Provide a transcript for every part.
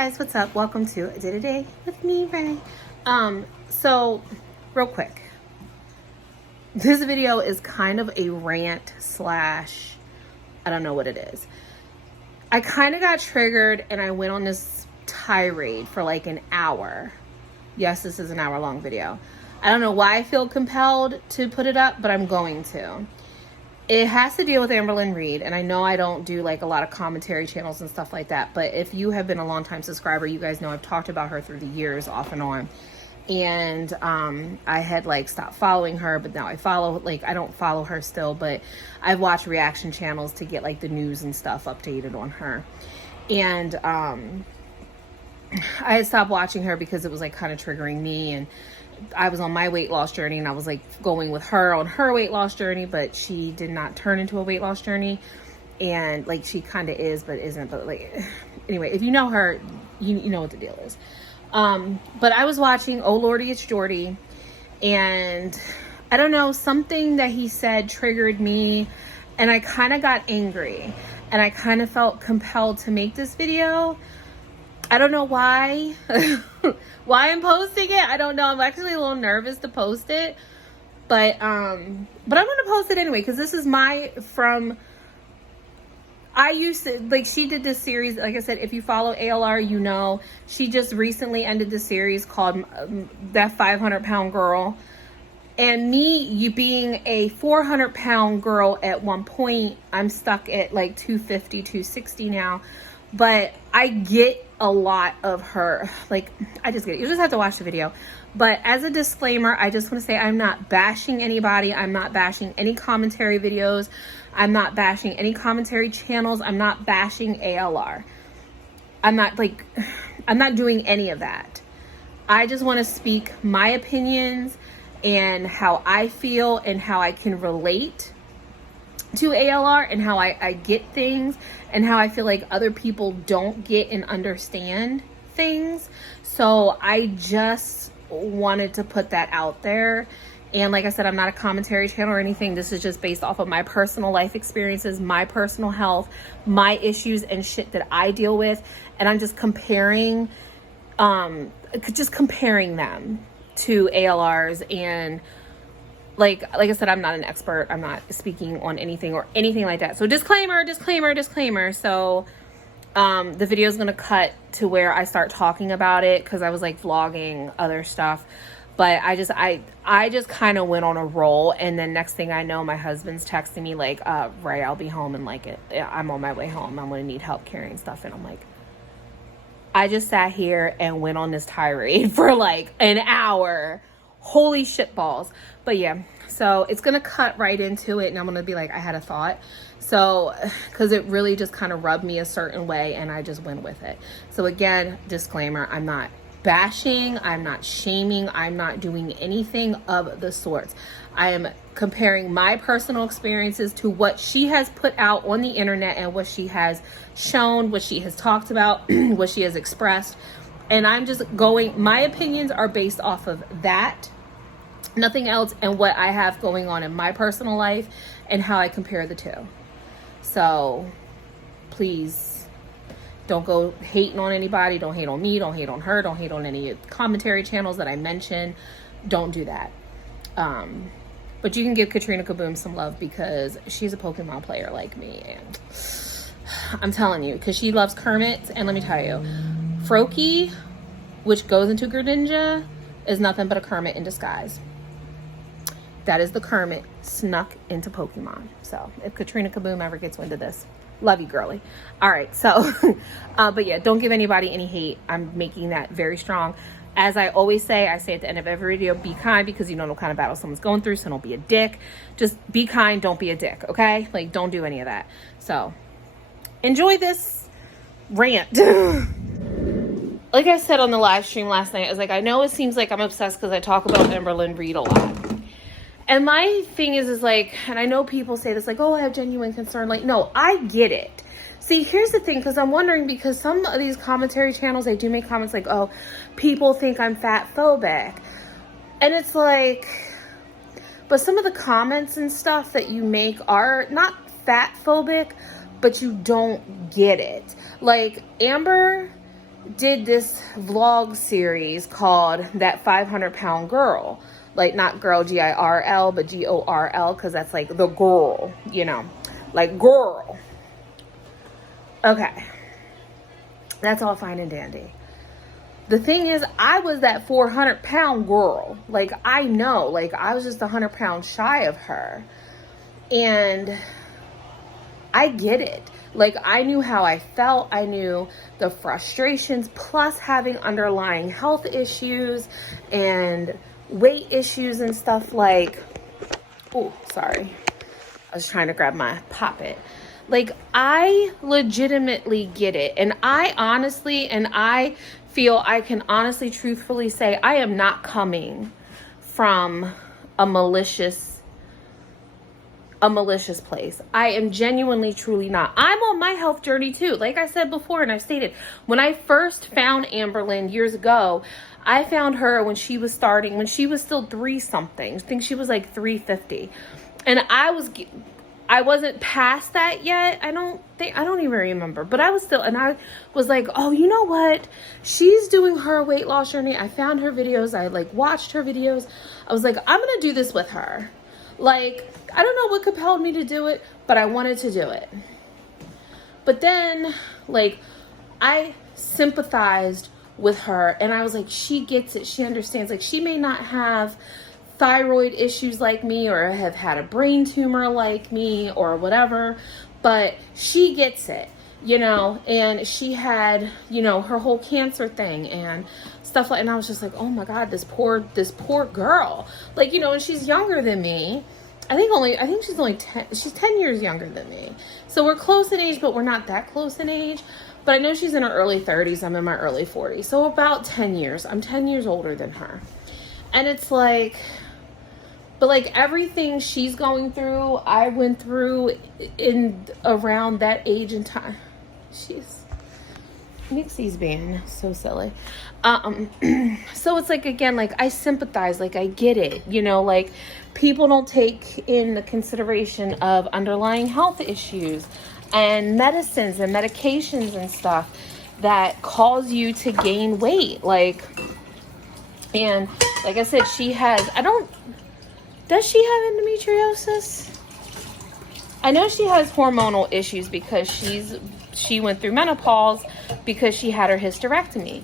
guys, what's up? Welcome to A Day to Day with me, Ray. So real quick, this video is kind of a rant slash, I don't know what it is. I kind of got triggered and I went on this tirade for like an hour. Yes, this is an hour-long video. I don't know why I feel compelled to put it up, but I'm going to. It has to deal with Amberlynn Reid, and I know I don't do like a lot of commentary channels and stuff like that, but if you have been a long-time subscriber, you guys know I've talked about her through the years off and on. And I had like stopped following her, but now I follow, like I don't follow her still, but I've watched reaction channels to get like the news and stuff updated on her. And I had stopped watching her because it was like kind of triggering me, and I was on my weight loss journey and I was like going with her on her weight loss journey, but she did not turn into a weight loss journey. And like she kind of is, but isn't. But like, anyway, if you know her, you know what the deal is. But I was watching Oh Lordy It's Jordy, and I don't know, something that he said triggered me, and I kind of got angry, and I kind of felt compelled to make this video. I don't know why. Why I'm posting it, I don't know. I'm actually a little nervous to post it, but I'm gonna post it anyway, because this is I used to, like, she did this series, like I said, if you follow ALR, you know, she just recently ended the series called That 500-Pound Girl. And you being a 400-pound girl at one point, I'm stuck at like 250, 260 now. But I get a lot of her, like, I just get it. You just have to watch the video. But as a disclaimer, I just want to say I'm not bashing anybody. I'm not bashing any commentary videos. I'm not bashing any commentary channels. I'm not bashing ALR. I'm not doing any of that. I just want to speak my opinions and how I feel and how I can relate to ALR and how I get things and how I feel like other people don't get and understand things. So I just wanted to put that out there. And like I said, I'm not a commentary channel or anything. This is just based off of my personal life experiences, my personal health, my issues and shit that I deal with. And I'm just comparing them to ALR's. And like I said, I'm not an expert. I'm not speaking on anything or anything like that. So disclaimer. So the video is going to cut to where I start talking about it, because I was like vlogging other stuff. But I just kind of went on a roll, and then next thing I know, my husband's texting me like, Ray, I'll be home in like I'm on my way home. I'm going to need help carrying stuff. And I'm like, I just sat here and went on this tirade for like an hour. Holy shit balls. But yeah, so it's going to cut right into it, and I'm going to be like, I had a thought. So, because it really just kind of rubbed me a certain way, and I just went with it. So again, disclaimer, I'm not bashing, I'm not shaming, I'm not doing anything of the sorts. I am comparing my personal experiences to what she has put out on the internet and what she has shown, what she has talked about, what she has expressed. And I'm just going, my opinions are based off of that, nothing else, and what I have going on in my personal life and how I compare the two. So please don't go hating on anybody. Don't hate on me. Don't hate on her. Don't hate on any commentary channels that I mentioned. Don't do that. But you can give Katrina Kaboom some love, because she's a Pokemon player like me. And I'm telling you, because she loves Kermit. And let me tell you, Froakie, which goes into Greninja, is nothing but a Kermit in disguise. That is the Kermit snuck into Pokemon. So if Katrina Kaboom ever gets wind of this, love you, girly. All right, so, but yeah, don't give anybody any hate. I'm making that very strong. As I always say, I say at the end of every video, be kind, because you don't know what kind of battle someone's going through, so don't be a dick. Just be kind, don't be a dick, okay? Like, don't do any of that. So, enjoy this rant. Like I said on the live stream last night, I was like, I know it seems like I'm obsessed because I talk about Amberlynn Reid a lot. And my thing is like, and I know people say this, like, oh, I have genuine concern. Like, no, I get it. See, here's the thing, because I'm wondering, because some of these commentary channels, they do make comments like, oh, people think I'm fat phobic. And it's like, but some of the comments and stuff that you make are not fat phobic, but you don't get it. Like Amber did this vlog series called That 500-Pound Girl. Like, not girl, G-I-R-L, but G-O-R-L, because that's like the girl, you know, like girl. Okay. That's all fine and dandy. The thing is, I was that 400-pound girl. Like, I know, like, I was just 100 pounds shy of her. And I get it. Like, I knew how I felt. I knew the frustrations, plus having underlying health issues and weight issues and stuff. Like, oh, sorry. I was trying to grab my Pop-It. Like, I legitimately get it. And I honestly, and I feel I can honestly, truthfully say, I am not coming from a malicious place. I am genuinely, truly not. I'm on my health journey too. Like I said before, and I've stated, when I first found Amberlynn years ago, I found her when she was still 3-something. I think she was like 350. And I wasn't past that yet. I don't even remember, but I was still, and I was like, oh, you know what? She's doing her weight loss journey. I found her videos. I like watched her videos. I was like, I'm going to do this with her. Like, I don't know what compelled me to do it, but I wanted to do it. But then, like, I sympathized with her, and I was like, she gets it. She understands. Like, she may not have thyroid issues like me, or have had a brain tumor like me, or whatever, but she gets it, you know. And she had, you know, her whole cancer thing and stuff like, and I was just like, oh my God, this poor girl. Like, you know, and she's younger than me. I think she's only 10 years younger than me. So we're close in age, but we're not that close in age. But I know she's in her early 30s. I'm in my early 40s. So about 10 years. I'm 10 years older than her. And it's like, but like everything she's going through, I went through in around that age and time. Nixie's being so silly. So it's like, again, like I sympathize, like I get it, you know, like people don't take in the consideration of underlying health issues and medicines and medications and stuff that cause you to gain weight. Like, and like I said, does she have endometriosis? I know she has hormonal issues because she went through menopause because she had her hysterectomy.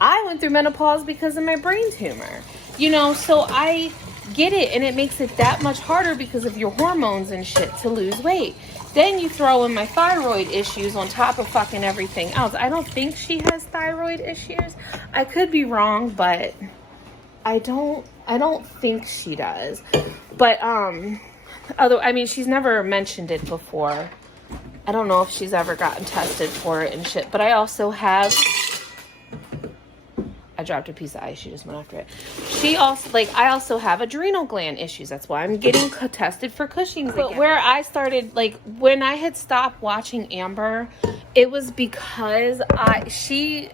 I went through menopause because of my brain tumor, you know, so I get it. And it makes it that much harder because of your hormones and shit to lose weight. Then you throw in my thyroid issues on top of fucking everything else. I don't think she has thyroid issues. I could be wrong, but I don't think she does. But, although, I mean, she's never mentioned it before. I don't know if she's ever gotten tested for it and shit. But I also have, I dropped a piece of ice. She just went after it. I also have adrenal gland issues. That's why I'm getting tested for Cushing's again. But where I started, like, when I had stopped watching Amber, it was because she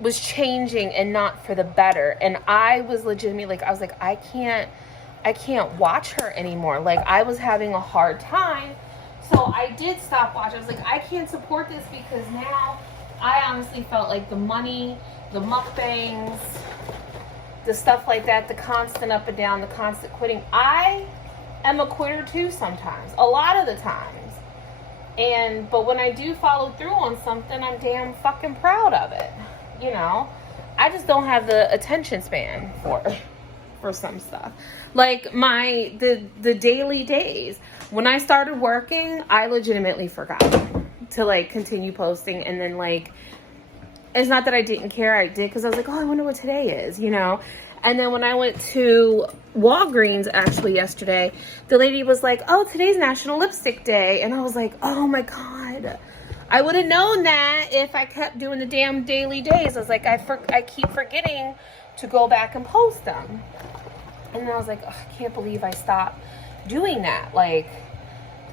was changing and not for the better. And I was legitimately like, I was like, I can't watch her anymore. Like, I was having a hard time. So I did stop watching. I was like, I can't support this because now I honestly felt like the money, the mukbangs, the stuff like that, the constant up and down, the constant quitting. I am a quitter too sometimes, a lot of the times. But when I do follow through on something, I'm damn fucking proud of it. You know, I just don't have the attention span for some stuff. Like the daily days. When I started working, I legitimately forgot to like continue posting. And then like, it's not that I didn't care. I did because I was like, oh, I wonder what today is, you know? And then when I went to Walgreens actually yesterday, the lady was like, oh, today's National Lipstick Day. And I was like, oh my God. I would have known that if I kept doing the damn daily days. I was like, I keep forgetting to go back and post them. And then I was like, oh, I can't believe I stopped doing that. Like,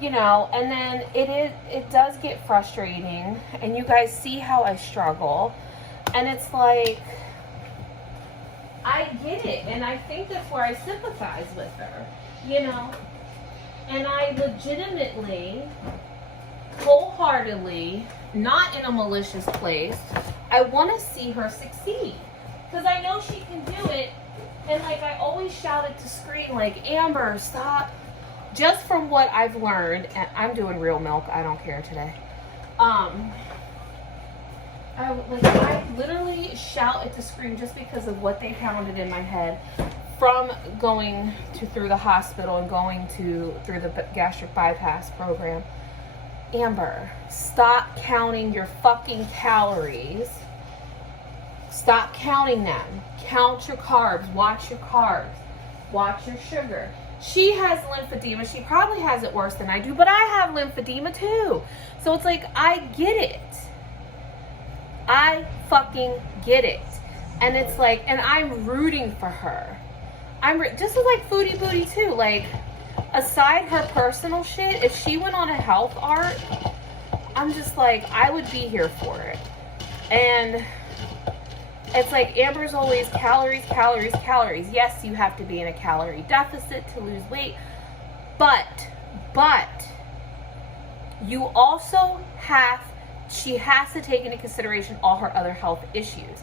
you know, and then it does get frustrating. And you guys see how I struggle. And it's like, I get it. And I think that's where I sympathize with her, you know. And I legitimately, wholeheartedly, not in a malicious place, I want to see her succeed because I know she can do it. And like I always shout it to screen, like, Amber, stop. Just from what I've learned, and I'm doing real milk, I don't care today. I literally shout it to scream just because of what they pounded in my head from going through the hospital and going through the gastric bypass program. Amber, stop counting your fucking calories. Stop counting them. Count your carbs. Watch your carbs. Watch your sugar. She has lymphedema. She probably has it worse than I do, but I have lymphedema too. So it's like, I get it. I fucking get it. And it's like, and I'm rooting for her. Just as like Foodie Booty too. Like, aside her personal shit, if she went on a health art, I'm just like, I would be here for it. And it's like, Amber's always calories, calories, calories. Yes, you have to be in a calorie deficit to lose weight. But, you also she has to take into consideration all her other health issues.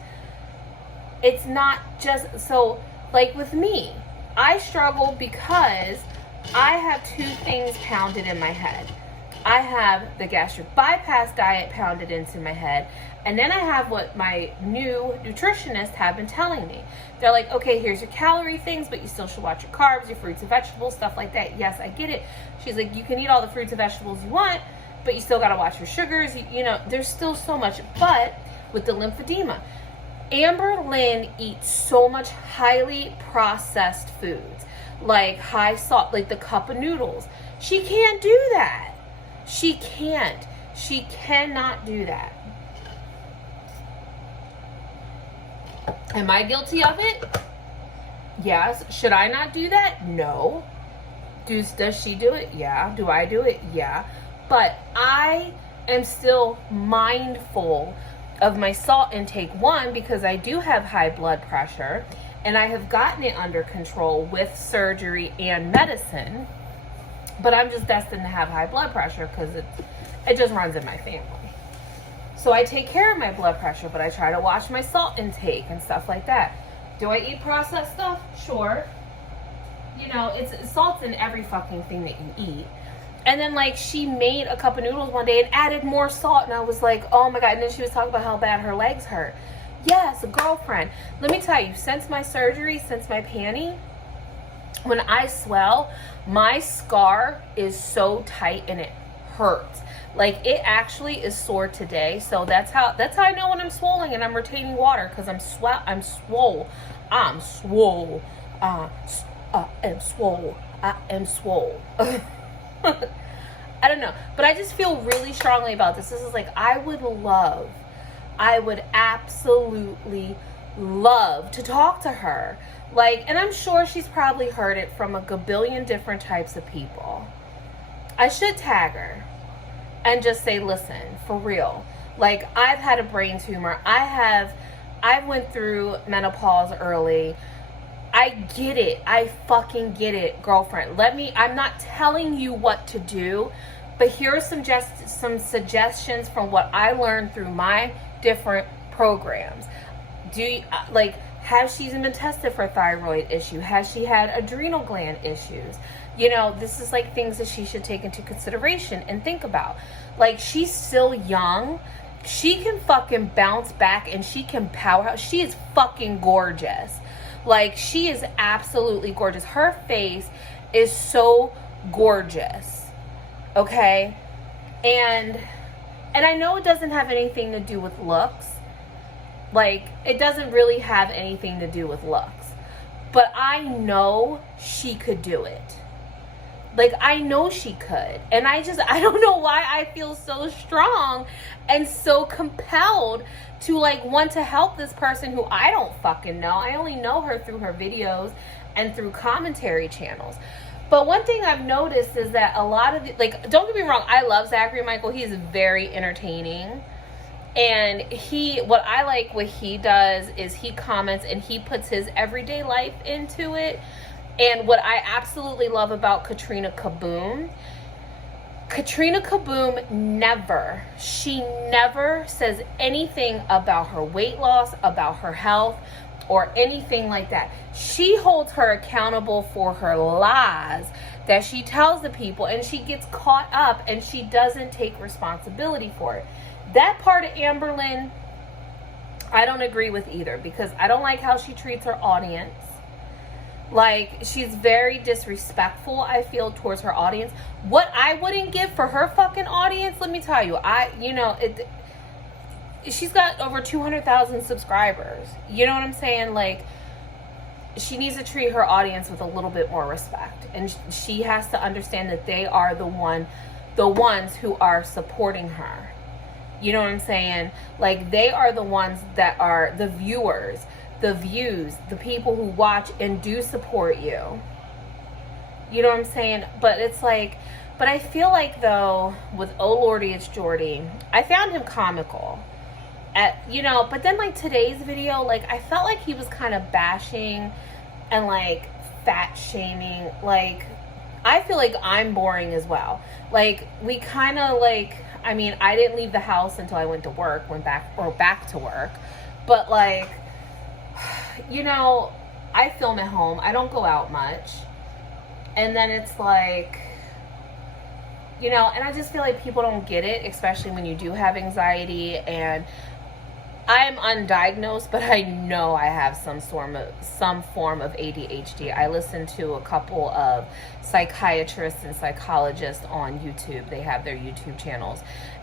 It's not just, so like with me, I struggle because I have two things pounded in my head. I have the gastric bypass diet pounded into my head, and then I have what my new nutritionists have been telling me. They're like, okay, here's your calorie things, but you still should watch your carbs, your fruits and vegetables, stuff like that. Yes, I get it. She's like, you can eat all the fruits and vegetables you want, but you still got to watch your sugars. You know, there's still so much. But with the lymphedema, Amberlynn eats so much highly processed foods, like high salt, like the cup of noodles. She can't do that. She can't. She cannot do that. Am I guilty of it? Yes. Should I not do that? No. Does she do it? Yeah. Do I do it? Yeah. But I am still mindful of my salt intake. One, because I do have high blood pressure, and I have gotten it under control with surgery and medicine. But I'm just destined to have high blood pressure because it just runs in my family. So I take care of my blood pressure, but I try to watch my salt intake and stuff like that. Do I eat processed stuff? Sure. You know, salt's in every fucking thing that you eat. And then, like, she made a cup of noodles one day and added more salt, and I was like, oh my God. And then she was talking about how bad her legs hurt. Yes, girlfriend. Let me tell you, since my surgery, since my panty, when I swell, my scar is so tight and it hurts. Like, it actually is sore today. So that's how I know when I'm swollen and I'm retaining water, because I'm swole. I am swole. I don't know, but I just feel really strongly about this. This is like, I would absolutely love to talk to her. Like, and I'm sure she's probably heard it from a gabillion different types of people. I should tag her and just say, listen, for real. Like, I've had a brain tumor. I went through menopause early. I get it. I fucking get it, girlfriend. I'm not telling you what to do, but here are some suggestions from what I learned through my different programs. Has she been tested for thyroid issue? Has she had adrenal gland issues? You know, this is like things that she should take into consideration and think about. Like, she's still young. She can fucking bounce back and she can powerhouse. She is fucking gorgeous. Like, she is absolutely gorgeous. Her face is so gorgeous. Okay? And I know it doesn't have anything to do with looks. Like, it doesn't really have anything to do with looks. But I know she could do it. Like, I know she could. And I don't know why I feel so strong and so compelled to, like, want to help this person who I don't fucking know. I only know her through her videos and through commentary channels. But one thing I've noticed is that a lot of, don't get me wrong, I love Zachary Michael. He's very entertaining. And what he does is he comments and he puts his everyday life into it. And what I absolutely love about Katrina Kaboom Katrina Kaboom she never says anything about her weight loss, about her health, or anything like that. She holds her accountable for her lies that she tells the people, and she gets caught up and she doesn't take responsibility for it. That part of Amberlynn, I don't agree with either, because I don't like how she treats her audience. Like, she's very disrespectful, I feel, towards her audience. What I wouldn't give for her fucking audience, let me tell you, she's got over 200,000 subscribers. You know what I'm saying? Like, she needs to treat her audience with a little bit more respect. And she has to understand that they are the ones who are supporting her. You know what I'm saying? Like, they are the ones that are the viewers, the views, the people who watch and do support you. You know what I'm saying? But it's like, but I feel like, though, with Oh Lordy, It's Jordy, I found him comical. But then, like, today's video, like, I felt like he was kind of bashing and, like, fat shaming. Like, I feel like I'm boring as well. Like, we kind of, like, I mean, I didn't leave the house until I went to work, back to work. But, like, I film at home. I don't go out much. And then it's like, and I just feel like people don't get it, especially when you do have anxiety. And I'm undiagnosed, but I know I have some form of ADHD. I listen to a couple of psychiatrists and psychologists on YouTube. They have their YouTube channels,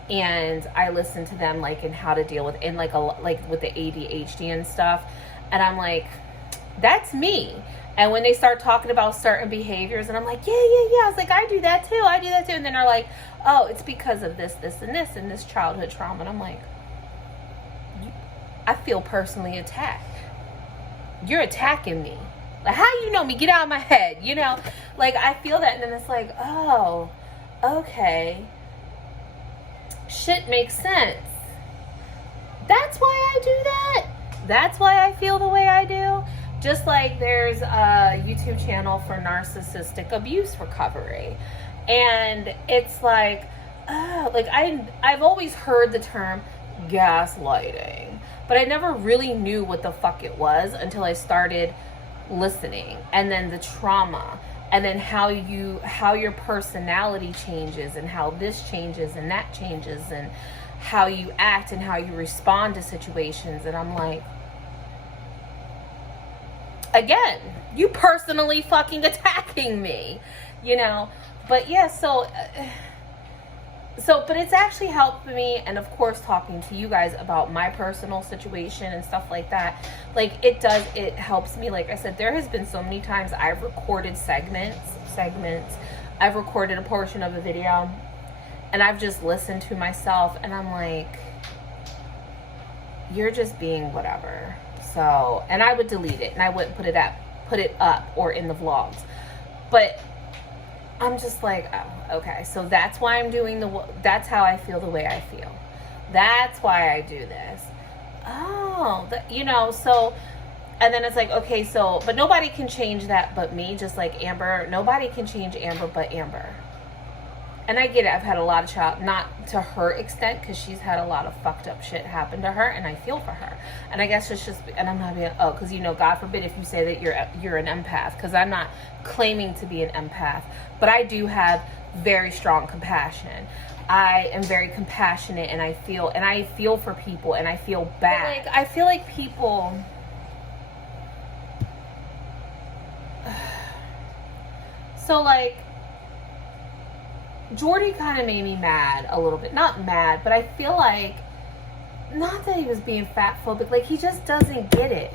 and I listen to them, like, in how to deal with with the ADHD and stuff. And I'm like, that's me. And when they start talking about certain behaviors, and I'm like, yeah. I was like, I do that too. And then they're like, oh, it's because of this, and this childhood trauma. And I'm like, I feel personally attacked. You're attacking me. Like, how you know me? Get out of my head, Like, I feel that, and then it's like, oh, okay. Shit makes sense. That's why I do that. That's why I feel the way I do. Just like there's a YouTube channel for narcissistic abuse recovery. And it's like, I've always heard the term gaslighting, but I never really knew what the fuck it was until I started listening. And then the trauma, and then how your personality changes, and how this changes and that changes, and how you act and how you respond to situations. And I'm like, again, you personally fucking attacking me, But yeah, but it's actually helped me, and of course talking to you guys about my personal situation and stuff like that, like, it helps me. Like I said, there has been so many times I've recorded segments, I've recorded a portion of a video, and I've just listened to myself, and I'm like, you're just being whatever. So, and I would delete it, and I wouldn't put it up or in the vlogs. But I'm just like, oh, okay. So that's why I'm doing that's how I feel the way I feel. That's why I do this. Oh, so, and then it's like, okay, so, but nobody can change that but me, just like Amber. Nobody can change Amber but Amber. And I get it. I've had a lot of not to her extent, because she's had a lot of fucked up shit happen to her, and I feel for her. And I guess it's just, and I'm not being, because, God forbid if you say that you're an empath, because I'm not claiming to be an empath, but I do have very strong compassion. I am very compassionate, and I feel for people, and I feel bad. Like, I feel like people, so, like, Jordy kind of made me mad a little bit. Not mad, but I feel like, not that he was being fat phobic, like, he just doesn't get it.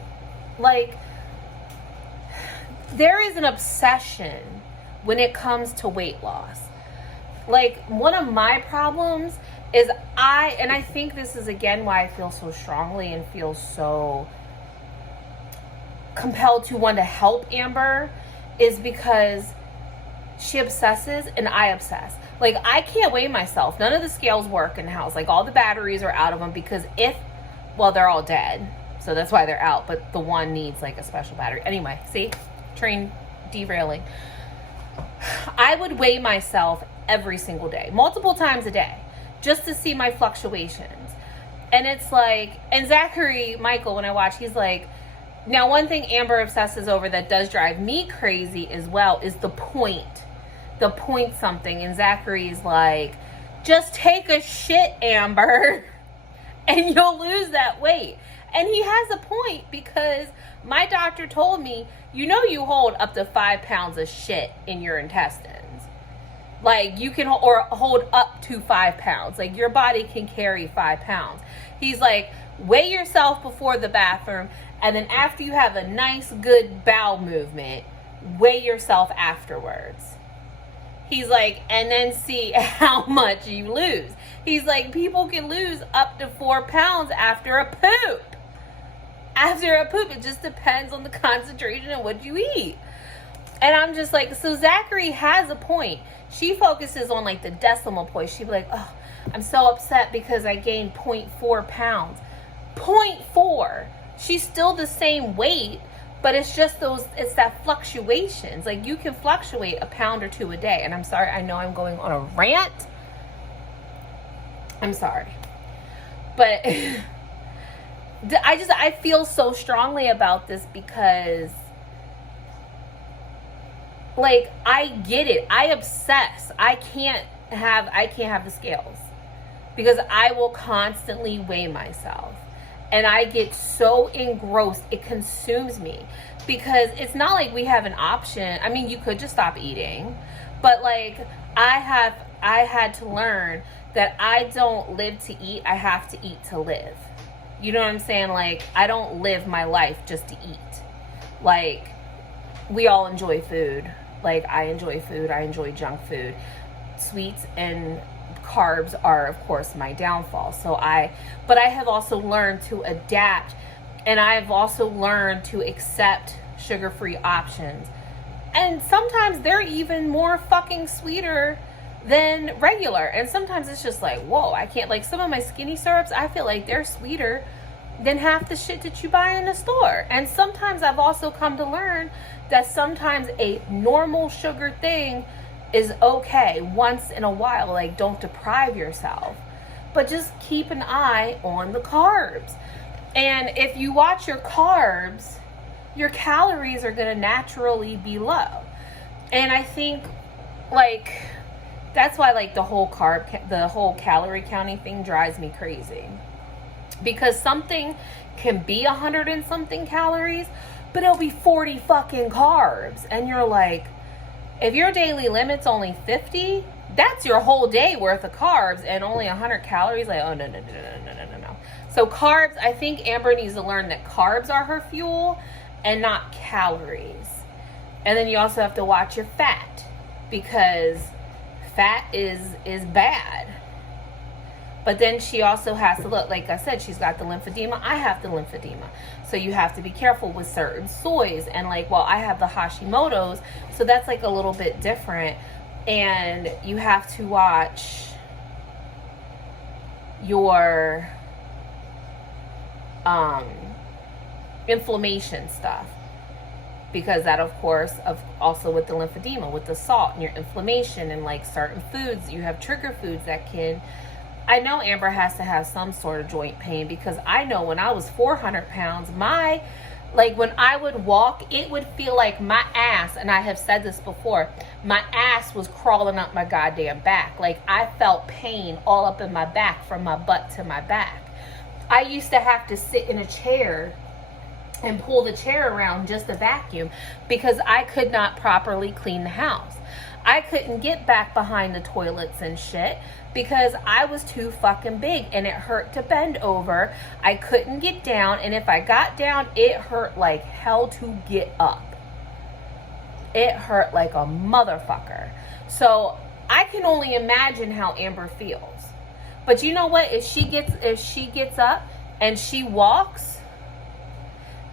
Like, there is an obsession when it comes to weight loss. Like, one of my problems is and I think this is again why I feel so strongly and feel so compelled to want to help Amber, is because she obsesses and I obsess. Like, I can't weigh myself. None of the scales work in the house. Like, all the batteries are out of them, because they're all dead. So that's why they're out. But the one needs, like, a special battery. Anyway, see? Train derailing. I would weigh myself every single day, multiple times a day, just to see my fluctuations. And it's like, and Zachary Michael, when I watch, he's like, now one thing Amber obsesses over that does drive me crazy as well is the point something. And Zachary's like, just take a shit, Amber, and you'll lose that weight. And he has a point, because my doctor told me, you know, you hold up to 5 pounds of shit in your intestines. Like, you can, or hold up to 5 pounds. Like, your body can carry 5 pounds. He's like, weigh yourself before the bathroom, and then after you have a nice, good bowel movement, weigh yourself afterwards. He's like, and then see how much you lose. He's like, people can lose up to 4 pounds after a poop. After a poop, it just depends on the concentration of what you eat. And I'm just like, so Zachary has a point. She focuses on like the decimal point. She'd be like, oh, I'm so upset because I gained 0.4 pounds. 0.4. She's still the same weight, but it's just it's that fluctuations. Like, you can fluctuate a pound or 2 a day. And I'm sorry, I know I'm going on a rant. I'm sorry. But I feel so strongly about this because, like, I get it. I obsess. I can't have the scales because I will constantly weigh myself. And I get so engrossed, it consumes me, because it's not like we have an option. I mean, you could just stop eating, but like, I had to learn that I don't live to eat. I have to eat to live. You know what I'm saying? Like, I don't live my life just to eat. Like, we all enjoy food. Like, I enjoy food. I enjoy junk food. Sweets and carbs are, of course, my downfall. But I have also learned to adapt, and I've also learned to accept sugar-free options. And sometimes they're even more fucking sweeter than regular. And sometimes it's just like, whoa, I can't, like, some of my skinny syrups, I feel like they're sweeter than half the shit that you buy in the store. And sometimes I've also come to learn that sometimes a normal sugar thing is okay once in a while. Like, don't deprive yourself, but just keep an eye on the carbs. And if you watch your carbs, your calories are going to naturally be low. And I think, like, that's why, like, the whole calorie counting thing drives me crazy, because something can be 100 and something calories, but it'll be 40 fucking carbs. And you're like, if your daily limit's only 50, that's your whole day worth of carbs and only 100 calories. Like, oh, no. So carbs, I think Amber needs to learn that carbs are her fuel and not calories. And then you also have to watch your fat, because fat is bad. But then she also has to look, like I said, she's got the lymphedema. I have the lymphedema. So you have to be careful with certain soys. And like, well, I have the Hashimoto's, so that's like a little bit different. And you have to watch your inflammation stuff, because that, of course, also with the lymphedema, with the salt and your inflammation, and like certain foods, you have trigger foods that can. I know Amber has to have some sort of joint pain, because I know when I was 400 pounds, when I would walk, it would feel like my ass, and I have said this before, my ass was crawling up my goddamn back. Like, I felt pain all up in my back, from my butt to my back. I used to have to sit in a chair and pull the chair around just to vacuum, because I could not properly clean the house. I couldn't get back behind the toilets and shit because I was too fucking big, and it hurt to bend over. I couldn't get down, and if I got down, it hurt like hell to get up. It hurt like a motherfucker. So I can only imagine how Amber feels. But you know what? If she gets up and she walks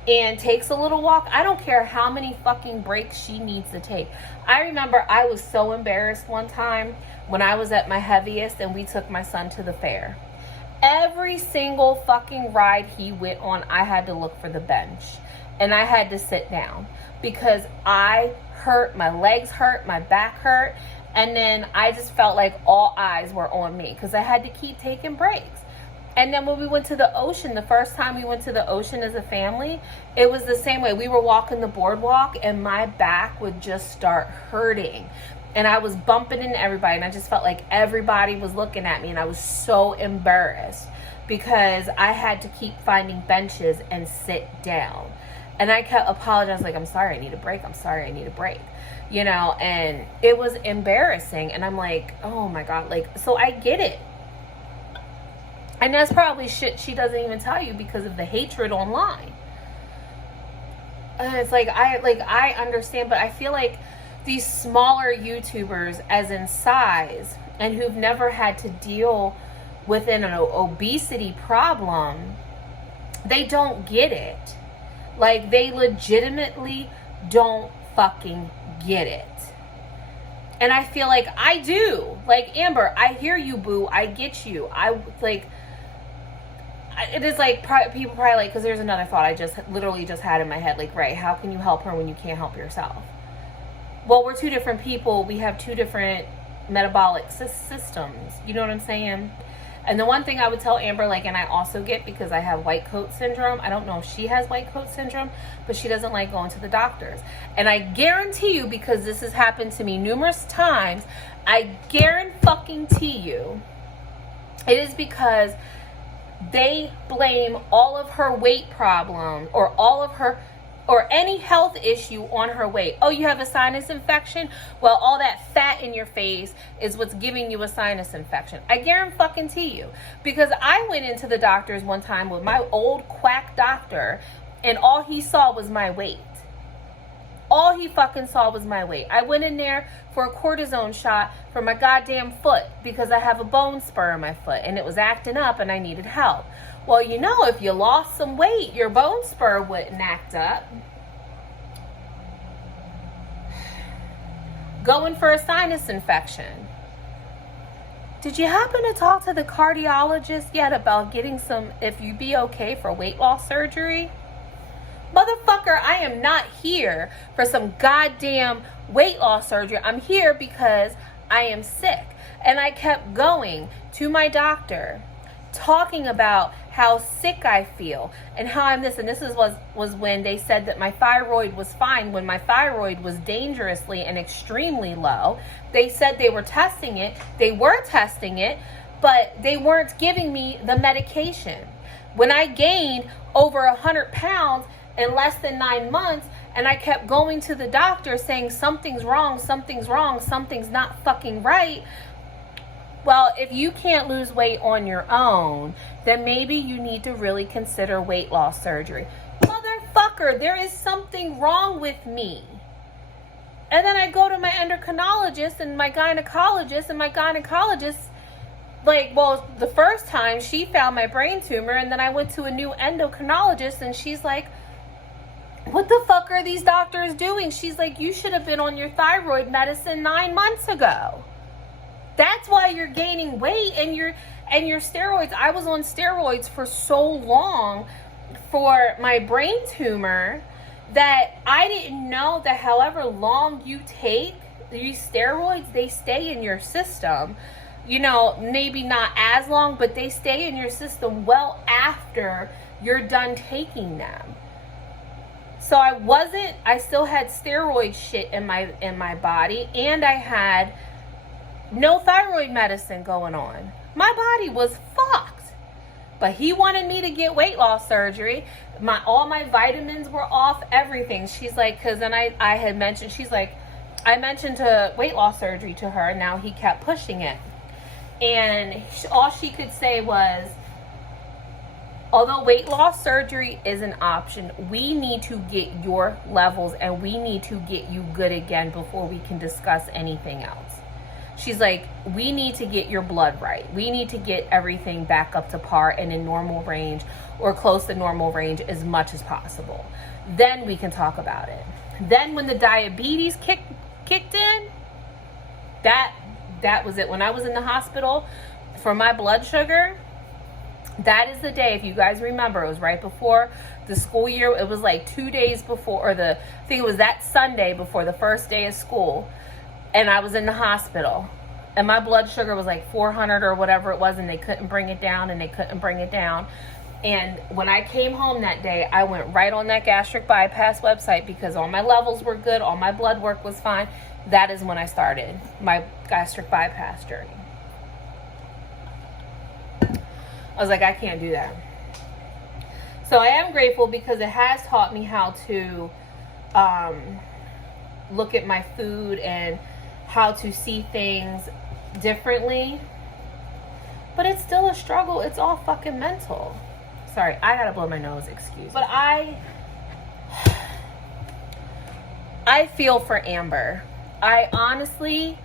and takes a little walk, I don't care how many fucking breaks she needs to take. I remember I was so embarrassed one time when I was at my heaviest and we took my son to the fair. Every single fucking ride he went on, I had to look for the bench and I had to sit down because I hurt, my legs hurt, my back hurt, And then I just felt like all eyes were on me because I had to keep taking breaks. And then when we went to the ocean, the first time we went to the ocean as a family, it was the same way. We were walking the boardwalk and my back would just start hurting. And I was bumping into everybody and I just felt like everybody was looking at me, and I was so embarrassed because I had to keep finding benches and sit down. And I kept apologizing, like, I'm sorry, I need a break. I'm sorry, I need a break. You know, and it was embarrassing. And I'm like, oh my God, like, so I get it. And that's probably shit she doesn't even tell you because of the hatred online. And it's like, I understand, but I feel like these smaller YouTubers, as in size, and who've never had to deal with an obesity problem, they don't get it. Like, they legitimately don't fucking get it. And I feel like I do. Like, Amber, I hear you, boo. I get you. It is like, people probably like, because there's another thought I just literally just had in my head. Like, right, how can you help her when you can't help yourself? Well, we're two different people. We have two different metabolic systems. You know what I'm saying? And the one thing I would tell Amber, like, and I also get, because I have white coat syndrome. I don't know if she has white coat syndrome, but she doesn't like going to the doctors. And I guarantee you, because this has happened to me numerous times, I guarantee you, it is because they blame all of her weight problem or any health issue on her weight. Oh, you have a sinus infection? Well, all that fat in your face is what's giving you a sinus infection. I guarantee you. Because I went into the doctors one time with my old quack doctor, and all he saw was my weight. All he fucking saw was my weight. I went in there for a cortisone shot for my goddamn foot because I have a bone spur in my foot and it was acting up and I needed help. Well, you know, if you lost some weight, your bone spur wouldn't act up. Going for a sinus infection. Did you happen to talk to the cardiologist yet about getting some, if you'd be okay for weight loss surgery? Motherfucker, I am not here for some goddamn weight loss surgery. I'm here because I am sick. And I kept going to my doctor, talking about how sick I feel and how I'm this. And this was when they said that my thyroid was fine, when my thyroid was dangerously and extremely low. They said they were testing it. They were testing it, but they weren't giving me the medication. When I gained over 100 pounds in less than 9 months, and I kept going to the doctor saying something's wrong, something's not fucking right. Well, if you can't lose weight on your own, then maybe you need to really consider weight loss surgery. Motherfucker, there is something wrong with me. And then I go to my endocrinologist and my gynecologist, and my gynecologist, like, well, the first time she found my brain tumor, and then I went to a new endocrinologist, and she's like, what the fuck are these doctors doing? She's like, you should have been on your thyroid medicine 9 months ago. That's why you're gaining weight and your steroids. I was on steroids for so long for my brain tumor that I didn't know that however long you take these steroids, they stay in your system. You know, maybe not as long, but they stay in your system well after you're done taking them. So I still had steroid shit in my body, and I had no thyroid medicine going on. My body was fucked. But he wanted me to get weight loss surgery. All my vitamins were off, everything. She's like, because then I had mentioned, she's like, I mentioned weight loss surgery to her, and now he kept pushing it. And all she could say was, although weight loss surgery is an option, we need to get your levels and we need to get you good again before we can discuss anything else. She's like, we need to get your blood right. We need to get everything back up to par and in normal range or close to normal range as much as possible. Then we can talk about it. Then when the diabetes kicked in, that was it. When I was in the hospital for my blood sugar, that is the day, if you guys remember, it was right before the school year. It was like 2 days before, I think it was that Sunday before the first day of school. and I was in the hospital, and my blood sugar was like 400 or whatever it was, and they couldn't bring it down, and they couldn't bring it down. And when I came home that day, I went right on that gastric bypass website because all my levels were good, all my blood work was fine. That is when I started my gastric bypass journey. I was like, I can't do that. So I am grateful because it has taught me how to look at my food and how to see things differently. But it's still a struggle. It's all fucking mental. Sorry, I gotta blow my nose, excuse me. But I feel for Amber. I honestly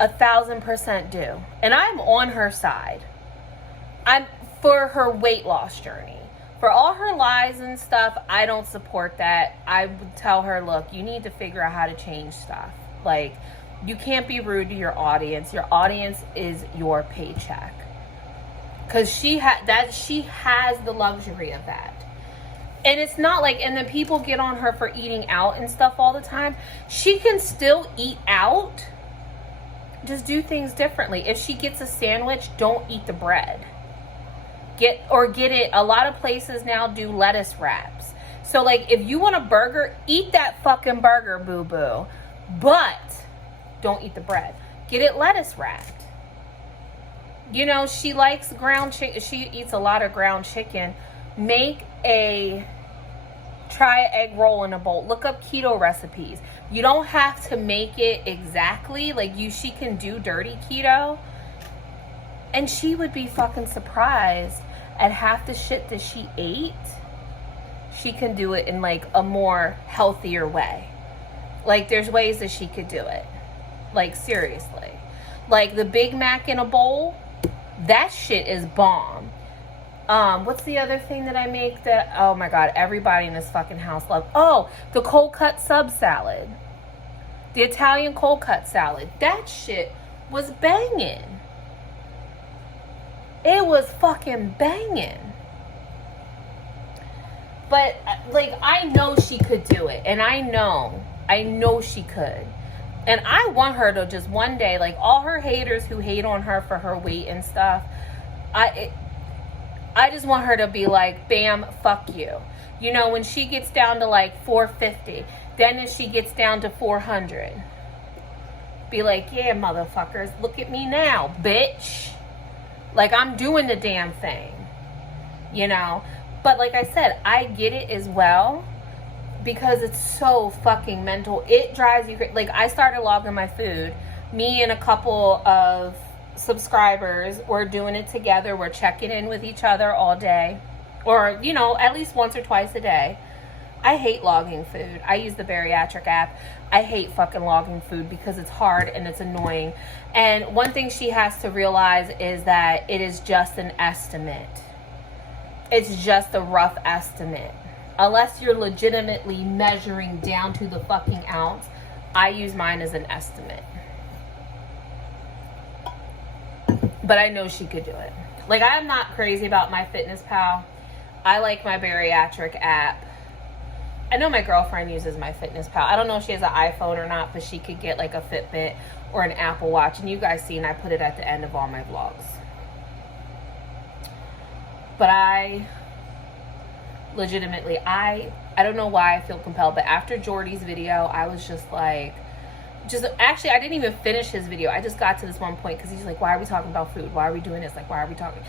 1,000% do. And I'm on her side. I'm for her weight loss journey. For all her lies and stuff, I don't support that. I would tell her, look, you need to figure out how to change stuff. Like, you can't be rude to your audience. Your audience is your paycheck. Because she has the luxury of that. And it's not like, and then people get on her for eating out and stuff all the time. She can still eat out. Just do things differently. If she gets a sandwich, don't eat the bread. Get it. A lot of places now do lettuce wraps. So like, if you want a burger, eat that fucking burger, boo-boo. But don't eat the bread. Get it lettuce wrapped. You know, she likes ground chicken. She eats a lot of ground chicken. Try an egg roll in a bowl. Look up keto recipes. You don't have to make it exactly like she can do dirty keto. And she would be fucking surprised at half the shit that she ate. She can do it in like a more healthier way. Like, there's ways that she could do it. Like, seriously. Like the Big Mac in a bowl. That shit is bomb. What's the other thing that I make that, oh my God, everybody in this fucking house loves? Oh, the cold cut sub salad. The Italian cold cut salad. That shit was banging. It was fucking banging. But like, I know she could do it. And I know she could. And I want her to just one day, like all her haters who hate on her for her weight and stuff, I just want her to be like, bam, fuck you. You know, when she gets down to like 450, then if she gets down to 400, be like, yeah, motherfuckers, look at me now, bitch. Like, I'm doing the damn thing, you know? But like I said, I get it as well. Because it's so fucking mental. It drives you crazy. Like, I started logging my food. Me and a couple of subscribers, we're doing it together. We're checking in with each other all day. Or, you know, at least once or twice a day. I hate logging food. I use the bariatric app. I hate fucking logging food because it's hard and it's annoying. And one thing she has to realize is that it is just an estimate. It's just a rough estimate. Unless you're legitimately measuring down to the fucking ounce, I use mine as an estimate. But I know she could do it. Like, I'm not crazy about my MyFitnessPal. I like my bariatric app. I know my girlfriend uses my MyFitnessPal. I don't know if she has an iPhone or not, but she could get like a Fitbit or an Apple Watch. And you guys seen, I put it at the end of all my vlogs. But legitimately, I don't know why I feel compelled, but after Jordy's video, I was just like, actually, I didn't even finish his video. I just got to this one point because he's like, why are we talking about food? Why are we doing this? Like, why are we talking?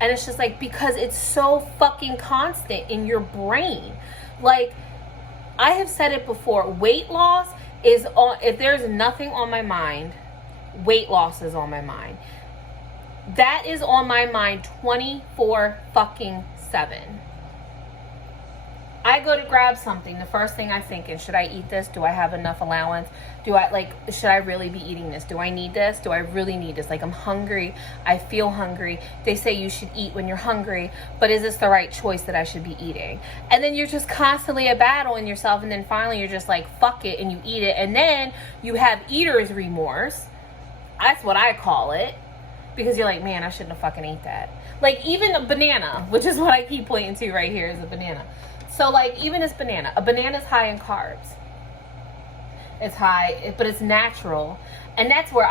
And it's just like, because it's so fucking constant in your brain. Like, I have said it before, weight loss is on, if there's nothing on my mind, weight loss is on my mind. That is on my mind 24 fucking 7. I go to grab something, the first thing I think is, should I eat this? Do I have enough allowance? Should I really be eating this? Do I need this? Do I really need this? Like, I'm hungry. I feel hungry. They say you should eat when you're hungry, but is this the right choice that I should be eating? And then you're just constantly a battle in yourself, and then finally you're just like, fuck it, and you eat it. And then you have eater's remorse. That's what I call it. Because you're like, man, I shouldn't have fucking ate that. Like, even a banana, which is what I keep pointing to right here, is a banana. So, like, even this banana. A banana's high in carbs. It's high, but it's natural. And that's where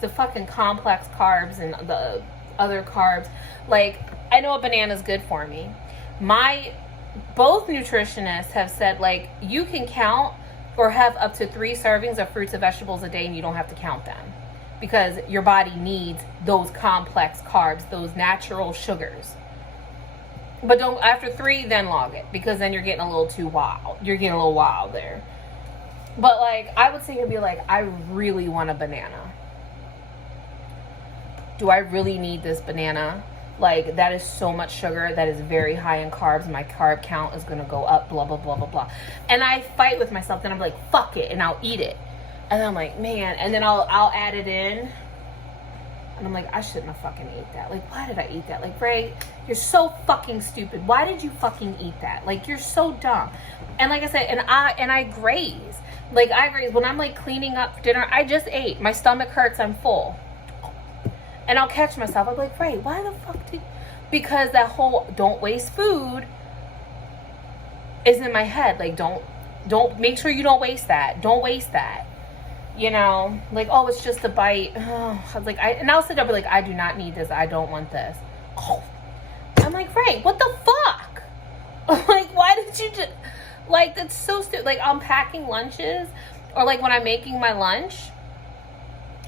the fucking complex carbs and the other carbs, like, I know a banana's good for me. Both nutritionists have said, like, you can count or have up to 3 servings of fruits and vegetables a day and you don't have to count them, because your body needs those complex carbs, those natural sugars. But don't, after 3, then log it, because then you're getting a little too wild. You're getting a little wild there. But, like, I would say it'd be like, I really want a banana. Do I really need this banana? Like, that is so much sugar. That is very high in carbs. My carb count is going to go up, blah, blah, blah, blah, blah. And I fight with myself. Then I'm like, fuck it. And I'll eat it. And I'm like, man. And then I'll add it in. And I'm like, I shouldn't have fucking ate that. Like, why did I eat that? Like, Ray, you're so fucking stupid. Why did you fucking eat that? Like, you're so dumb. And like I said, and I graze. Like, I graze. When I'm, like, cleaning up dinner, I just ate. My stomach hurts. I'm full. And I'll catch myself. I'm like, Ray, why the fuck did... Because that whole don't waste food is in my head. Like, don't make sure you don't waste that. Don't waste that. You know? Like, oh, it's just a bite. Oh, I was like, and I'll sit there and be like, I do not need this. I don't want this. Oh. I'm like, Ray, what the fuck? Like, why did you just... Like, that's so stupid. Like, I'm packing lunches. Or, like, when I'm making my lunch,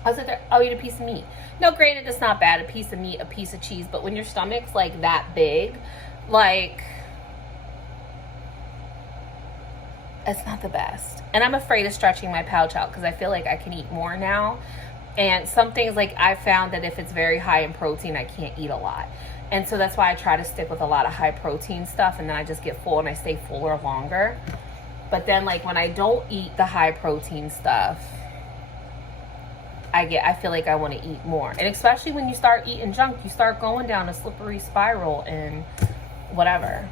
I'll sit there, I'll eat a piece of meat. No, granted, it's not bad, a piece of meat, a piece of cheese, but when your stomach's, like, that big, like, it's not the best. And I'm afraid of stretching my pouch out because I feel like I can eat more now. And some things, like, I found that if it's very high in protein, I can't eat a lot. And so that's why I try to stick with a lot of high protein stuff, and then I just get full and I stay fuller longer. But then, like, when I don't eat the high protein stuff, I feel like I want to eat more. And especially when you start eating junk, you start going down a slippery spiral and whatever.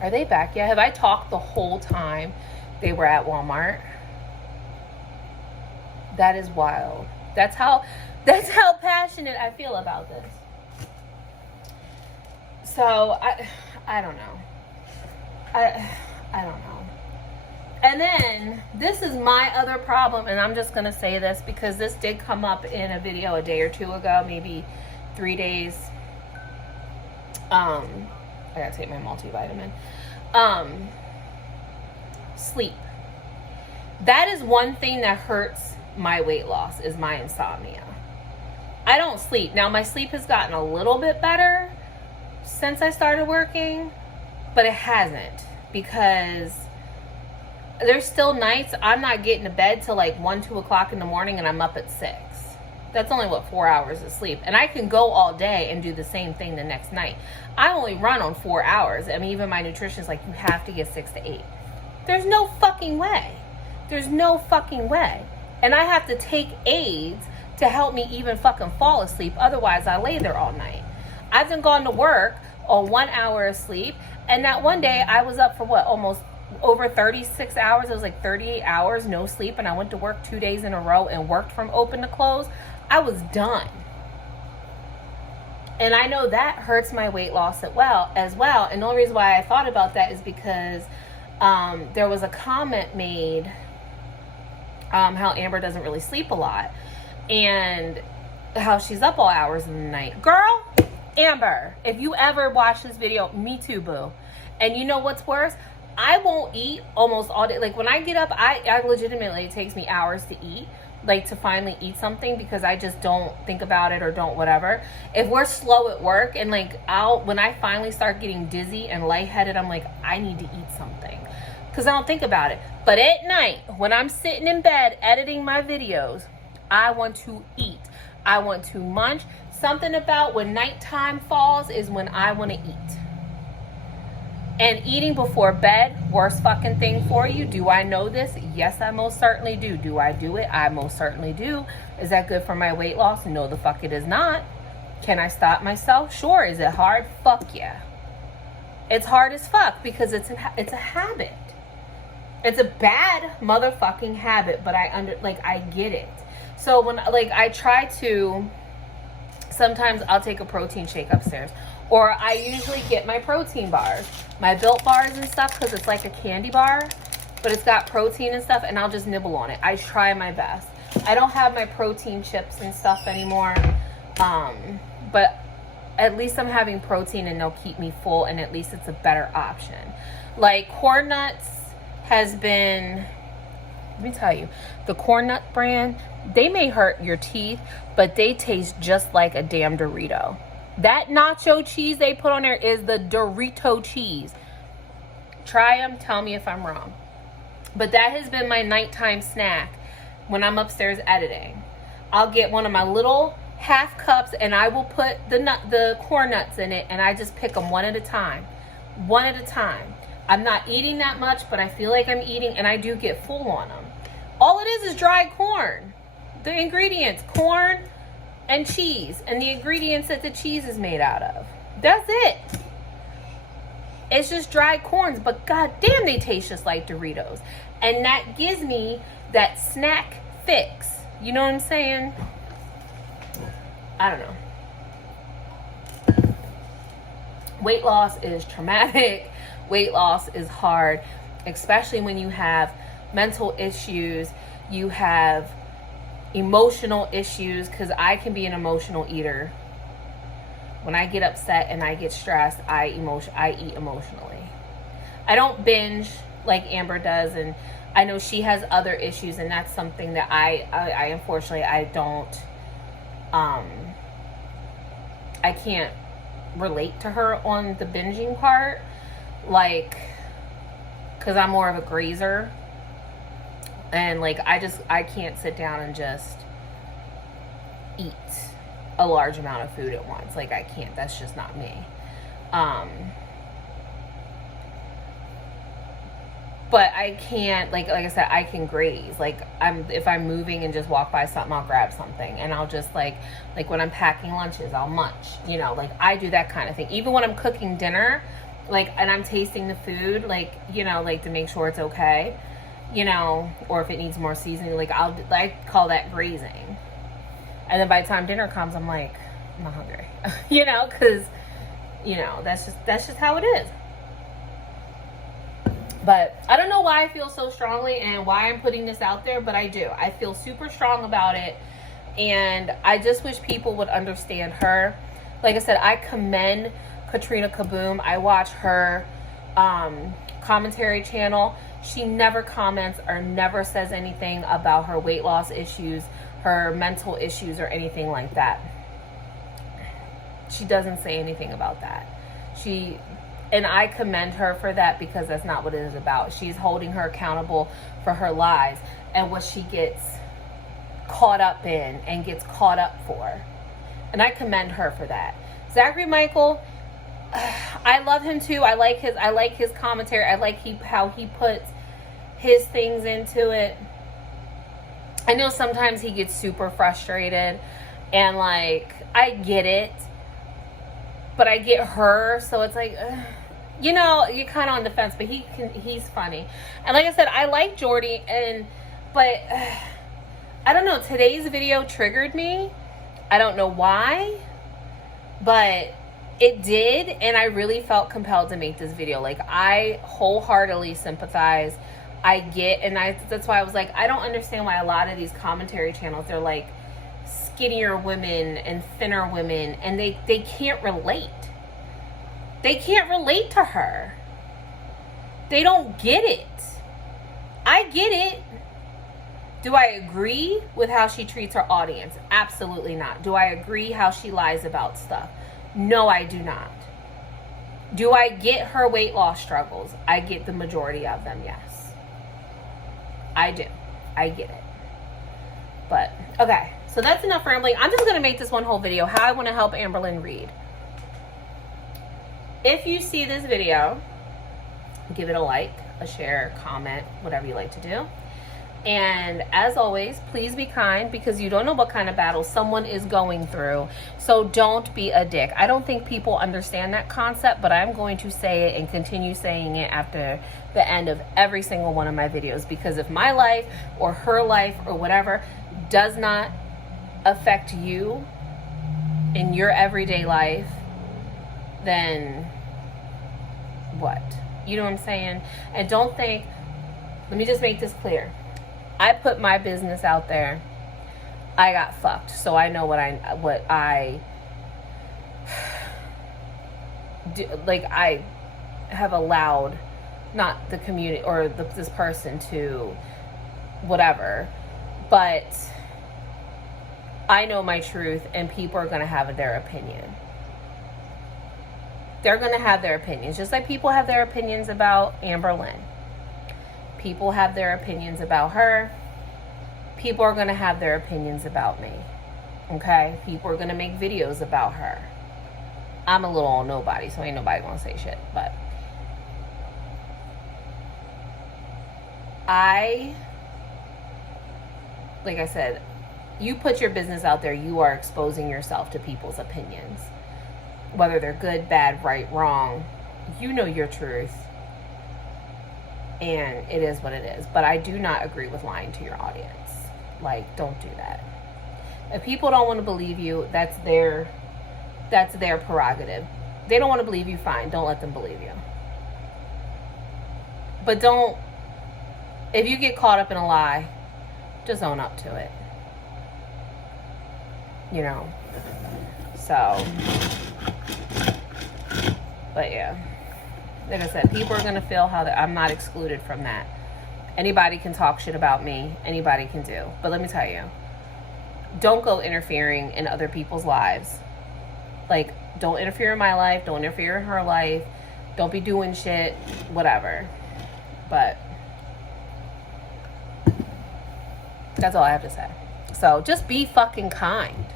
Are they back yet? Have I talked the whole time they were at Walmart? That is wild. That's how passionate I feel about this. So I don't know. I don't know. And then this is my other problem, and I'm just gonna say this because this did come up in a video a day or 2 ago, maybe 3 days. I gotta take my multivitamin. Sleep. That is one thing that hurts my weight loss, is my insomnia. I don't sleep. Now, my sleep has gotten a little bit better since I started working, but it hasn't, because there's still nights I'm not getting to bed till like 1, 2 o'clock in the morning, and I'm up at 6. That's only, 4 hours of sleep. And I can go all day and do the same thing the next night. I only run on 4 hours. I mean, even my nutritionist like, you have to get 6 to 8. There's no fucking way. There's no fucking way. And I have to take aids to help me even fucking fall asleep. Otherwise, I lay there all night. I've been gone to work on 1 hour of sleep. And that one day I was up for almost over 36 hours. It was like 38 hours, no sleep. And I went to work 2 days in a row and worked from open to close. I was done. And I know that hurts my weight loss as well. And the only reason why I thought about that is because there was a comment made how Amber doesn't really sleep a lot, and how she's up all hours of the night. Girl, Amber, if you ever watch this video, me too, boo. And you know what's worse? I won't eat almost all day. Like, when I get up, I legitimately, it takes me hours to eat, like to finally eat something, because I just don't think about it or don't whatever. If we're slow at work, and like when I finally start getting dizzy and lightheaded, I'm like, I need to eat something, because I don't think about it. But at night, when I'm sitting in bed editing my videos, I want to eat. I want to munch. Something about when nighttime falls is when I want to eat. And eating before bed, worst fucking thing for you. Do I know this? Yes, I most certainly do. Do I do it? I most certainly do. Is that good for my weight loss? No, the fuck it is not. Can I stop myself? Sure. Is it hard? Fuck yeah. It's hard as fuck, because it's a habit. It's a bad motherfucking habit, but I get it. So when I try to, sometimes I'll take a protein shake upstairs, Or I usually get my protein bars, my Built bars and stuff, because it's like a candy bar, but it's got protein and stuff, and I'll just nibble on it. I try my best. I don't have my protein chips and stuff anymore, but at least I'm having protein and they'll keep me full, and at least it's a better option. Like Corn Nuts has been, let me tell you, the Corn Nut brand, they may hurt your teeth, but they taste just like a damn Dorito. That nacho cheese they put on there is the Dorito cheese. Try them, tell me if I'm wrong. But that has been my nighttime snack when I'm upstairs editing. I'll get one of my little half cups and I will put the corn nuts in it, and I just pick them one at a time. One at a time. I'm not eating that much, but I feel like I'm eating, and I do get full on them. All it is dried corn. The ingredients, corn and cheese, and the ingredients that the cheese is made out of. That's it. It's just dried corns, but goddamn, they taste just like Doritos. And that gives me that snack fix. You know what I'm saying? I don't know. Weight loss is traumatic. Weight loss is hard, especially when you have mental issues, you have emotional issues, because I can be an emotional eater. When I get upset and I get stressed, I eat emotionally. I don't binge like Amber does, and I know she has other issues, and that's something that I unfortunately I don't I can't relate to her on the binging part, like, because I'm more of a grazer, and like I can't sit down and just eat a large amount of food at once. Like, I can't. That's just not me. But I can't, like I said, I can graze. Like, if I'm moving and just walk by something, I'll grab something, and I'll just like when I'm packing lunches, I'll munch, you know, like I do that kind of thing. Even when I'm cooking dinner, like, and I'm tasting the food, like, you know, like to make sure it's okay, you know, or if it needs more seasoning, like I call that grazing. And then by the time dinner comes, I'm like, I'm not hungry, you know, because, you know, that's just how it is. But I don't know why I feel so strongly and why I'm putting this out there, but I do. I feel super strong about it, and I just wish people would understand her. Like I said, I commend Katrina Kaboom. I watch her commentary channel. She never comments or never says anything about her weight loss issues, her mental issues, or anything like that. She doesn't say anything about that. And I commend her for that, because that's not what it is about. She's holding her accountable for her lies and what she gets caught up in and gets caught up for. And I commend her for that. Zachary Michael, I love him too. I like his commentary. I like how he puts his things into it. I know sometimes he gets super frustrated, and like, I get it, but I get her, so it's like, you know, you're kind of on the fence, but he's funny. And like I said, I like Jordy, but I don't know, today's video triggered me. I don't know why, but it did, and I really felt compelled to make this video. Like, I wholeheartedly sympathize. I get, and that's why I was like, I don't understand why a lot of these commentary channels, they're like skinnier women and thinner women, and they can't relate. They can't relate to her. They don't get it. I get it. Do I agree with how she treats her audience? Absolutely not. Do I agree how she lies about stuff? No, I do not. Do I get her weight loss struggles? I get the majority of them, yes. I do. I get it. But, okay. So that's enough rambling. I'm just going to make this one whole video, how I want to help Amberlynn Reid. If you see this video, give it a like, a share, comment, whatever you like to do. And as always, please be kind, because you don't know what kind of battle someone is going through. So don't be a dick. I don't think people understand that concept, but I'm going to say it and continue saying it after the end of every single one of my videos, because if my life or her life or whatever does not affect you in your everyday life, then what? You know what I'm saying? And don't think, let me just make this clear. I put my business out there. I got fucked. So I know what I do, like I have allowed, not the community or this person to whatever, but I know my truth, and people are going to have their opinion. They're going to have their opinions, just like people have their opinions about Amberlynn. People have their opinions about her. People are going to have their opinions about me. Okay? People are going to make videos about her. I'm a little nobody, so ain't nobody going to say shit. But like I said, you put your business out there, you are exposing yourself to people's opinions. Whether they're good, bad, right, wrong, you know your truth. And it is what it is. But I do not agree with lying to your audience. Like, don't do that. If people don't want to believe you, that's their prerogative. They don't want to believe you, fine. Don't let them believe you. But don't, if you get caught up in a lie, just own up to it. You know. So, but yeah. Like I said, people are going to feel how I'm not excluded from that. Anybody can talk shit about me. Anybody can do. But let me tell you, don't go interfering in other people's lives. Like, don't interfere in my life. Don't interfere in her life. Don't be doing shit. Whatever. But that's all I have to say. So just be fucking kind.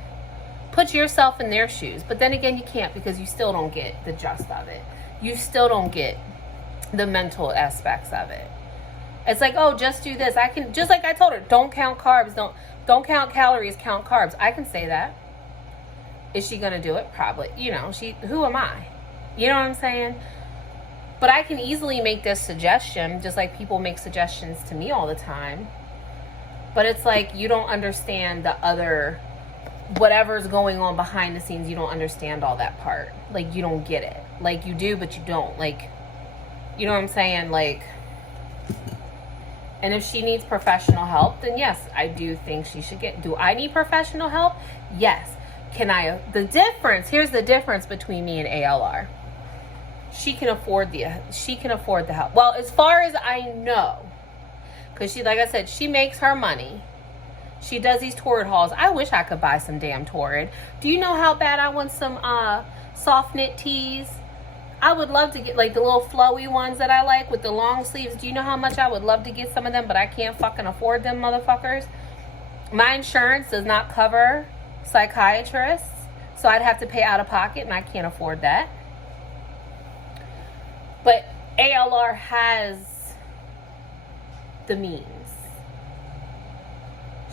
Put yourself in their shoes. But then again, you can't, because you still don't get the gist of it. You still don't get the mental aspects of it. It's like, oh, just do this. I can, just like I told her, don't count carbs. Don't count calories, count carbs. I can say that. Is she going to do it? Probably. You know, who am I? You know what I'm saying? But I can easily make this suggestion, just like people make suggestions to me all the time. But it's like, you don't understand the other, whatever's going on behind the scenes. You don't understand all that part. Like, you don't get it. Like, you do, but you don't. Like, you know what I'm saying? Like, and if she needs professional help, then yes, I do think she should get. Do I need professional help? Yes. Can I? The difference, here's the difference between me and ALR. She can afford the help. Well, as far as I know, because she, like I said, she makes her money. She does these Torrid hauls. I wish I could buy some damn Torrid. Do you know how bad I want some soft knit tees? I would love to get, like, the little flowy ones that I like with the long sleeves. Do you know how much I would love to get some of them, but I can't fucking afford them, motherfuckers? My insurance does not cover psychiatrists, so I'd have to pay out of pocket, and I can't afford that. But ALR has the means.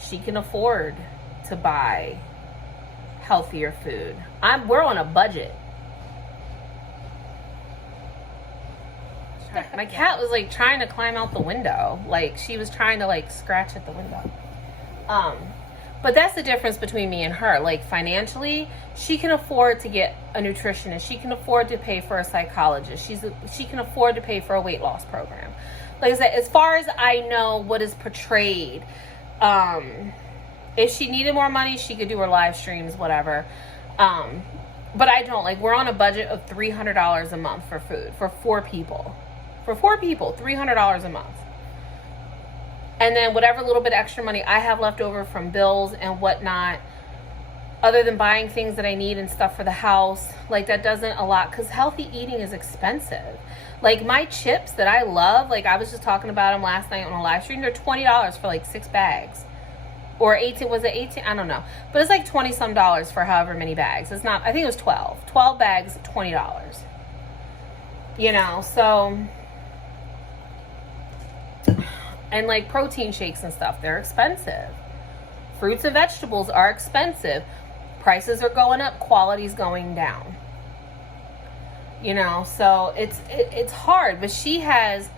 She can afford to buy healthier food. We're on a budget. My cat was like trying to climb out the window. Like, she was trying to like scratch at the window. But that's the difference between me and her. Like, financially, she can afford to get a nutritionist. She can afford to pay for a psychologist. She can afford to pay for a weight loss program. Like I said, as far as I know, what is portrayed, if she needed more money, she could do her live streams, whatever. But I don't. Like, we're on a budget of $300 a month for food for 4 people. For 4 people, $300 a month. And then whatever little bit extra money I have left over from bills and whatnot, other than buying things that I need and stuff for the house, like, that doesn't a lot, because healthy eating is expensive. Like, my chips that I love, like, I was just talking about them last night on a live stream, they're $20 for like 6 bags. Or 18, was it 18? I don't know. But it's like 20 some dollars for however many bags. It's not, I think it was 12. 12 bags, $20. You know, so, and like protein shakes and stuff, they're expensive. Fruits and vegetables are expensive. Prices are going up, quality's going down. You know, so it's hard, but she has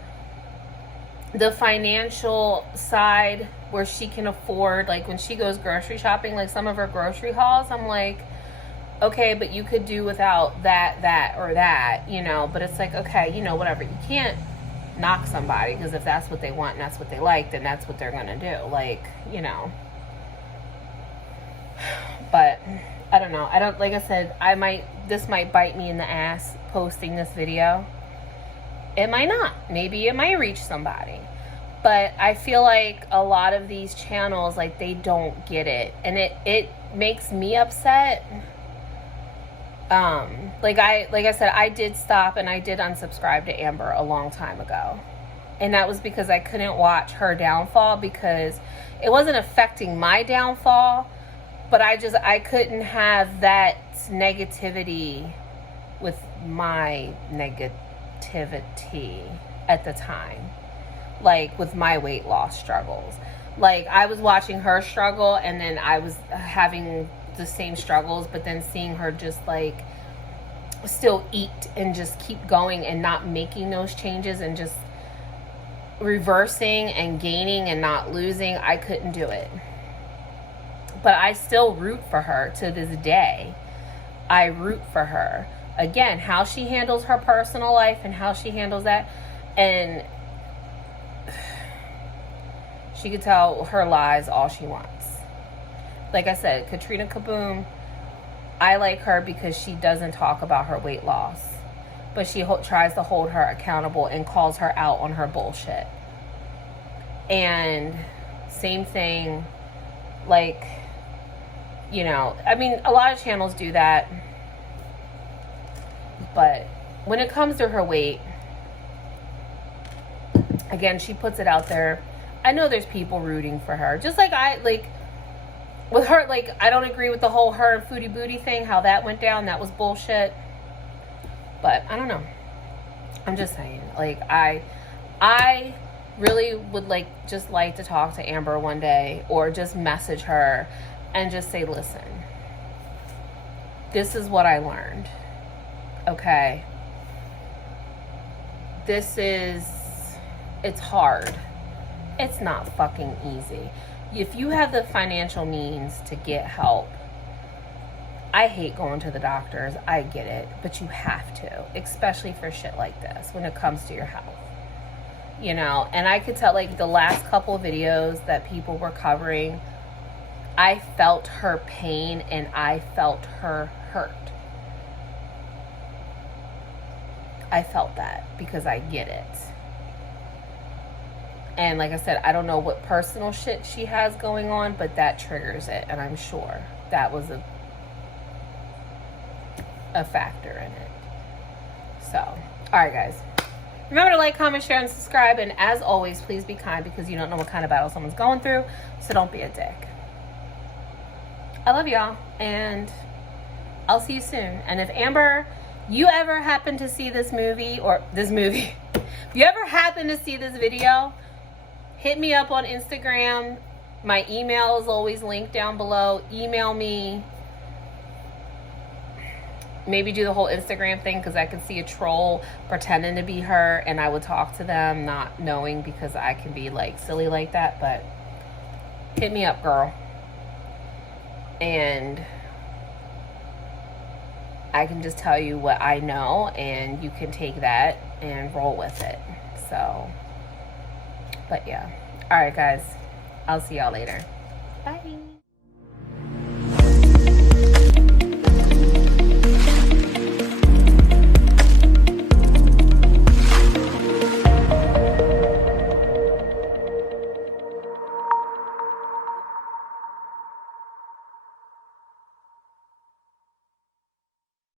the financial side where she can afford, like, when she goes grocery shopping, like some of her grocery hauls, I'm like, okay, but you could do without that, or that, you know. But it's like, okay, you know, whatever. You can't knock somebody, because if that's what they want and that's what they like, then that's what they're gonna do. Like, you know. But I don't know. I don't, like I said, this might bite me in the ass posting this video. It might not. Maybe it might reach somebody. But I feel like a lot of these channels, like, they don't get it. And it makes me upset. Like I said, I did stop and I did unsubscribe to Amber a long time ago. And that was because I couldn't watch her downfall, because it wasn't affecting my downfall, but I couldn't have that negativity with my negativity at the time. Like, with my weight loss struggles. Like, I was watching her struggle, and then I was having the same struggles, but then seeing her just, like, still eat and just keep going and not making those changes and just reversing and gaining and not losing, I couldn't do it. But I still root for her to this day. I root for her. Again, how she handles her personal life and how she handles that, and she could tell her lies all she wants. Like I said, Katrina Kaboom, I like her because she doesn't talk about her weight loss, but she tries to hold her accountable and calls her out on her bullshit. And same thing, like, you know, I mean, a lot of channels do that, but when it comes to her weight, again, she puts it out there. I know there's people rooting for her. Just like with her, like, I don't agree with the whole her and Foodie Booty thing, how that went down. That was bullshit. But I don't know. I'm just saying. Like, I really would like to talk to Amber one day, or just message her and just say, listen, this is what I learned. Okay. It's hard. It's not fucking easy. If you have the financial means to get help, I hate going to the doctors. I get it. But you have to, especially for shit like this when it comes to your health. You know, and I could tell, like, the last couple of videos that people were covering, I felt her pain and I felt her hurt. I felt that because I get it. And like I said, I don't know what personal shit she has going on, but that triggers it. And I'm sure that was a factor in it. So, all right, guys. Remember to like, comment, share, and subscribe. And as always, please be kind, because you don't know what kind of battle someone's going through. So don't be a dick. I love y'all. And I'll see you soon. And if Amber, you ever happen to see this movie, if you ever happen to see this video, hit me up on Instagram. My email is always linked down below. Email me. Maybe do the whole Instagram thing, because I could see a troll pretending to be her and I would talk to them not knowing, because I can be like silly like that. But hit me up, girl. And I can just tell you what I know, and you can take that and roll with it. So, but yeah. All right, guys. I'll see y'all later. Bye.